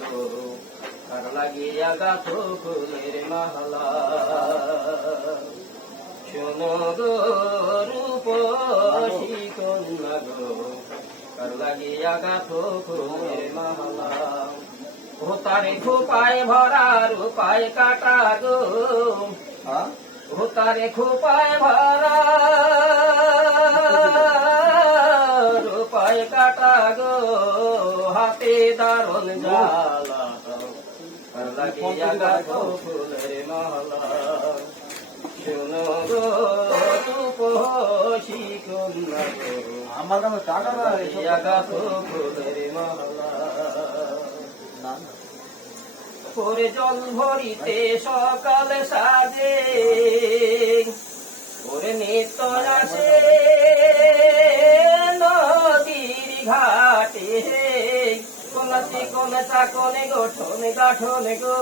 গো কার লাগিয়া গাথো ফুলের মালা শোনো গো রূপসী কন্যা গো কার লাগিয়া গাথো ফুলের মালা ও তারে খোপায় ভরা রূপায় কাটা গো ও তারে খোপায় ভরা রূপায় কাটা গো হাতে দারুণ জ্বালা কার লাগিয়া গাথো ফুলের মালা শোনো গো রূপসী কন্যা গো আমার নামে টাকা না লাগিয়া গাথো ফুলের মালা করে জল ভরিতে সকাল সাজে ওরে নিত্য আসে নদীর ঘাটে কোনাতে কোনে চাকনে গঠন গাঠন গো